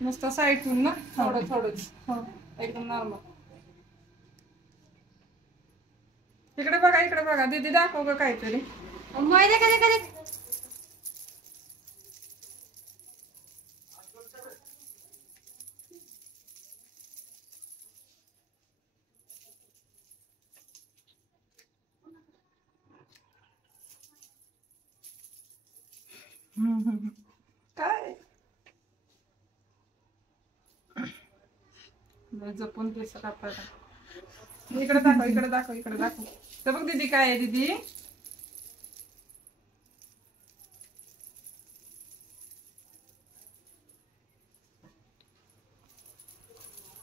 नुसतं साईडून ना थोडं थोडंच. हो एकदम नॉर्मल. इकडे बघा दीदी दाखव ग काहीतरी. काय जपून केस कापायला. इकडे दाखव. तर बघ दीदी काय आहे दीदी.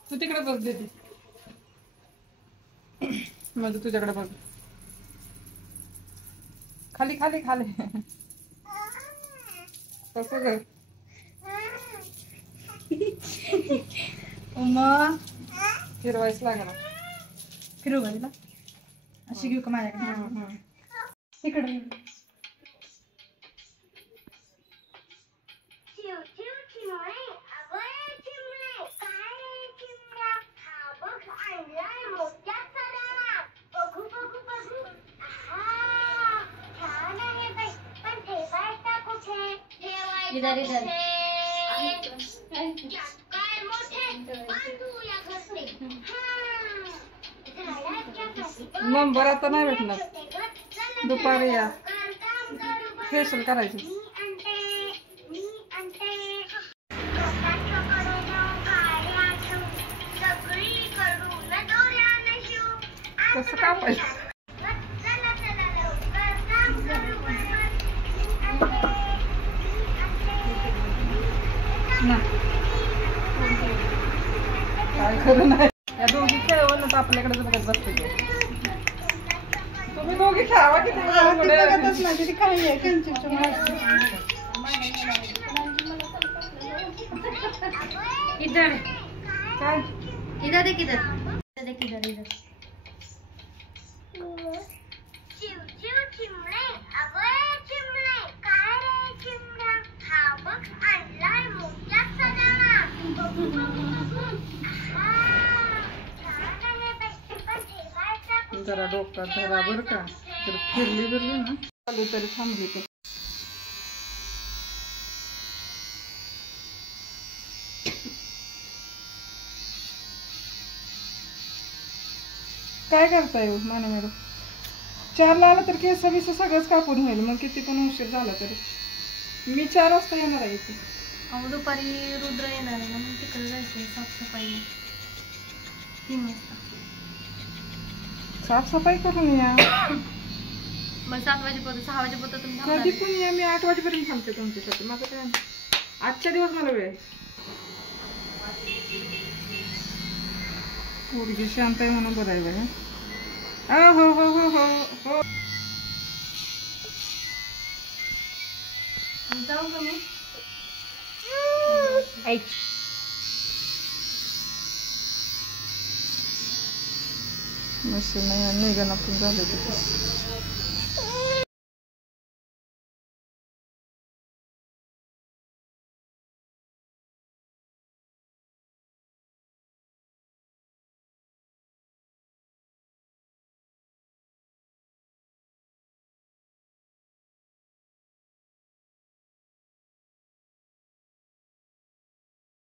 तू तिकडे बघ दीदी. मग तुझ्याकडे बघ. खाली कसं ग फिरवायच लागला. फिरू का अशी घेऊ का माझ्याकडे. इकडे इधर नंबर आता नाही भेटणार. दुपारी या फेशियल करायचं. कसं कापायचं. काय खरं नाही. या दोघी खेळवलं तर आपल्याकडे बघत बसते. तुम्ही दोघी खेळावा किती बघतच नाही. काय आहे इधर काय इधर देख इधर जरा डोक्यात धरा बरं का. तर फिरली ना चालू तरी थांबली. तर काय करताय माना मॅडम. 4ला आला तर केस बिस सगळंच कापून होईल. मग किती पण उशीर झाला तरी. मी 4 वाजता येणार आहे इथे. दुपारी रुद्र येणार आहे ना मग तिकडे जायचंय साफसफाई 3 वाजता. साफसफाई करून या. मग 7 वाजेपर्यंत 6 वाजेपर्यंत तुम्ही कधी पण या. मी 8 वाजेपर्यंत थांबते तुमच्यासाठी. माझं काय आजच्या दिवस मला वेळ. पोरगी शांत आहे म्हणून बरं आहे. हो हो हो हो हो. जाऊ का मी. मशीन निघणं पण झालं.